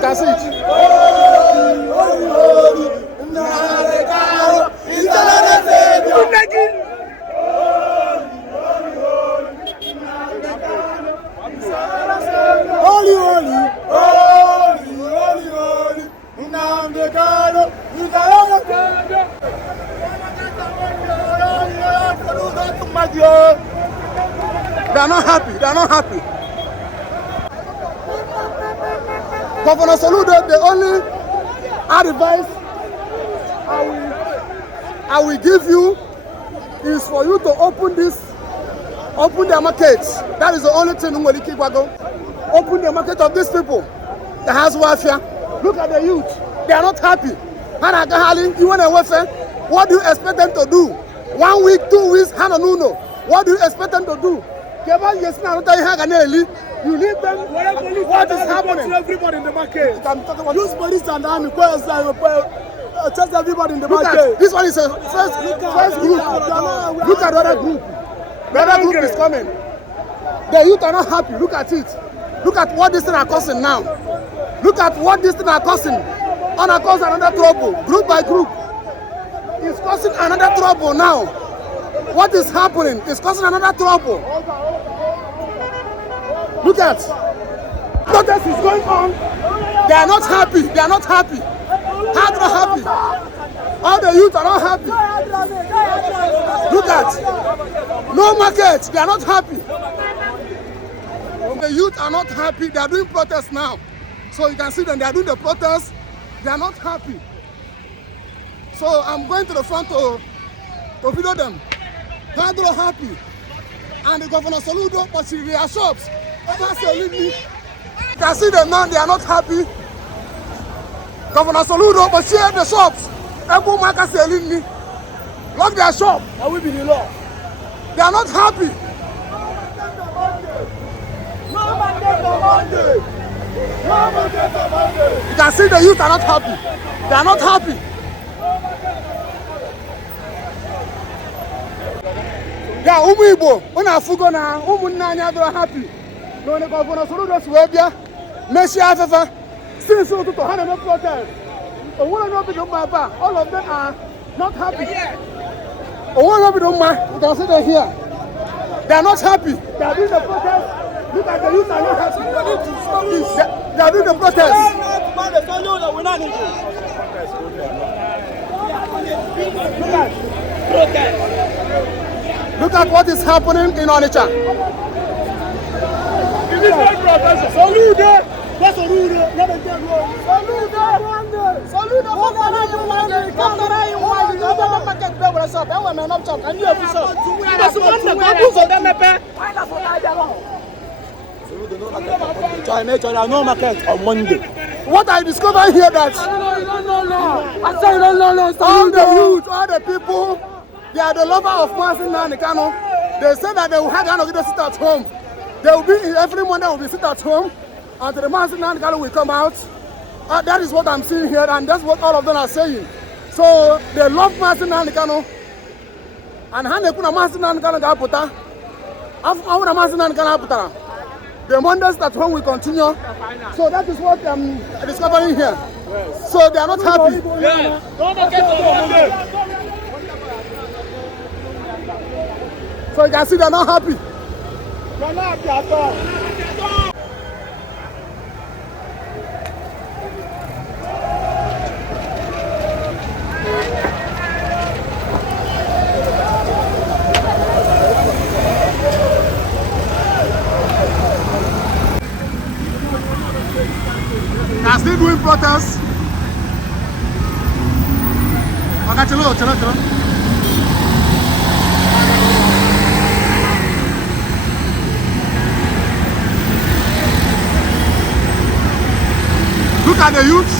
That's it. They are not happy. They are not happy. Governor Soludo, the only advice I will give you is for you to open their markets. That is the only thing open the market of these people. The house welfare. Look at the youth. They are not happy. What do you expect them to do? 1 week, 2 weeks, what do you expect them to do? You leave them. What is happening? Everybody in the market. Use police and army. Test everybody in the market. This one is a first group. Look at the other group. The other group is coming. The youth are not happy. Look at it. Look at what this thing are causing now. Look at what this thing are causing. And it cause another trouble. Group by group. It's causing another trouble now. What is happening? It's causing another trouble. Look at. Protest is going on. They are not happy. They are not happy. How are they not happy? All the youth are not happy. Look at. No market. They are not happy. The youth are not happy. They are doing protests now. So you can see them. They are doing the protests. They are not happy. So I'm going to the front to video them. They are not happy. And the governor Soludo, but their shops. You can see them now. They are not happy. Governor Soludo, but share the shops. Lock their shop. I will be the law. They are not happy. You can see the youth are not happy. They are not happy. Yeah, Igbo, Igbo na ụmụnne are happy. No, the governor Soludo Swabia, Messi Afefa, still so to have a protest. All of them are not happy. You can see them here. They are not happy. They are doing the protest. Look at the youth are not happy. They are doing the protest. Look at what is happening in onitsha. No market on Monday. What I discovered here that all the youth, all the people, they are the lover of Masin Nanikano. They say that they will have to sit at home. They will be every Monday will be sit at home until the Masin Nanikano will come out. That is what I'm seeing here, and that's what all of them are saying. So they love Masin Nanikano. And how they put a Masin Nanikano Gaputa? After Masin Nanikano Gaputa. The Mondays at home will continue. So that is what I'm discovering here. Yes. So they are not happy. Yeah. So you can see they are not happy. They are not happy at all. They are still doing protests. Look at the youth.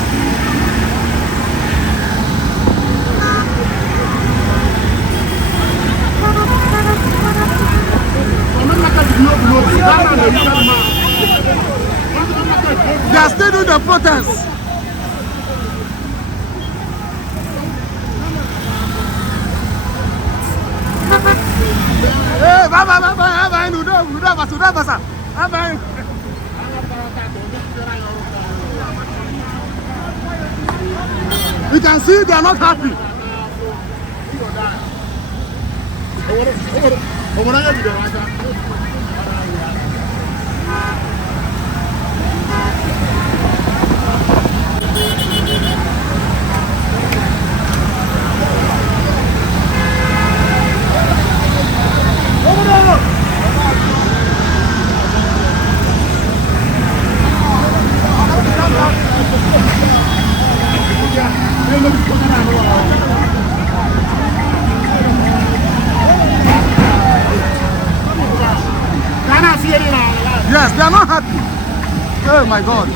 They are still doing the protests. Hey, You can see they are not happy. Yes, they are not happy. Oh my God.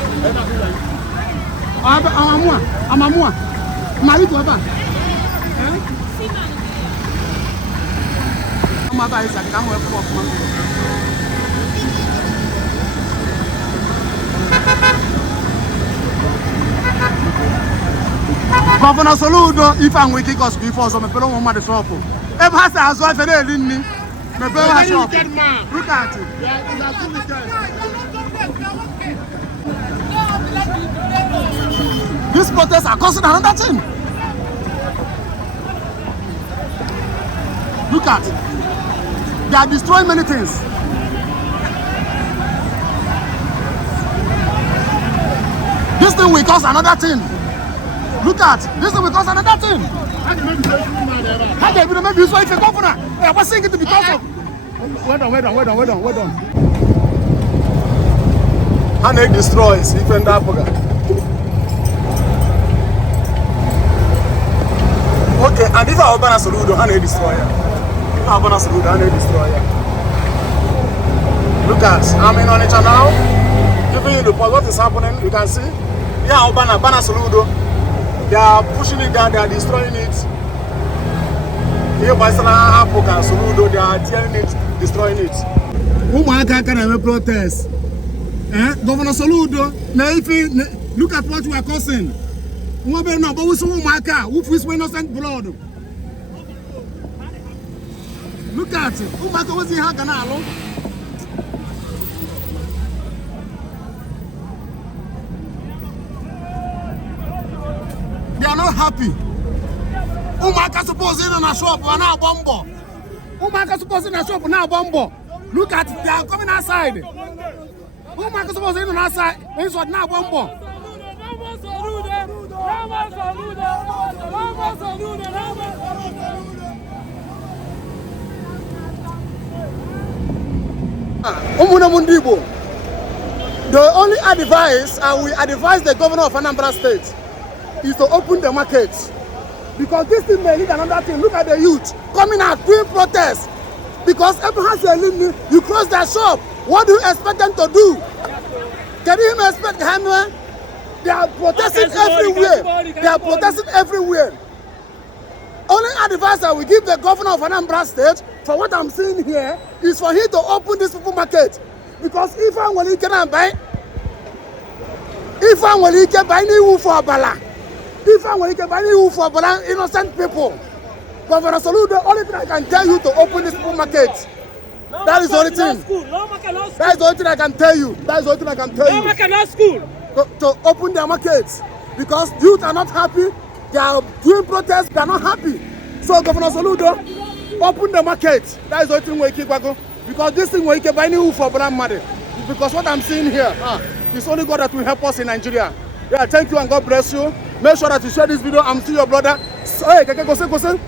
Governor Soludo, if I'm wiki cause before some people don't want to shop. If has as wife and they didn't me. Look at it. These protests are causing another thing. Look at it. They are destroying many things. This thing will cause another thing. Look at this thing will cause another thing. How they will make you so if a governor? I was saying it because of. Wait on. And it destroys even that program. Okay, and if I open a soludo, and a destroyer. If I open a soludo, and a destroyer. Look at, I'm in onitsha now. Giving you the point, what is happening, you can see. Yeah, open a soludo. They are pushing it down, they are destroying it. Here by Africa, soludo, they are tearing it, destroying it. Who can have a protest? Governor Soludo, look at what we are causing. Look at it. They are not happy. Umaka suppose in a shop or now bombo. Umaka suppose in a shop now bombo. Look at it, they are coming outside. Umaka suppose in outside. It's what now bombo. The only advice, and we advise the governor of Anambra State, is to open the market. Because this thing may lead another thing. Look at the youth coming out doing protests. Because everyone has a limit. You close their shop. What do you expect them to do? Can you even expect them? They are protesting everywhere. They are protesting everywhere. Only advice I will give the governor of Anambra State, for what I'm seeing here, is for him to open this supermarket. Because if I'm willing to buy, if I'm willing to buy new for Bala, if I'm willing to buy new for Bala, innocent people. Governor Soludo, the only thing I can tell you to open this supermarket. That is the only thing. That is the only thing I can tell you. That is the only thing I can tell you. To open their markets. Because youth are not happy. They are doing protests. They are not happy. So Governor Soludo, open the market. That is the only thing we keep going. Because this thing we can buy new for brand money. Because what I'm seeing here, it's only God that will help us in Nigeria. Yeah, thank you and God bless you. Make sure that you share this video. I'm still your brother. Hey,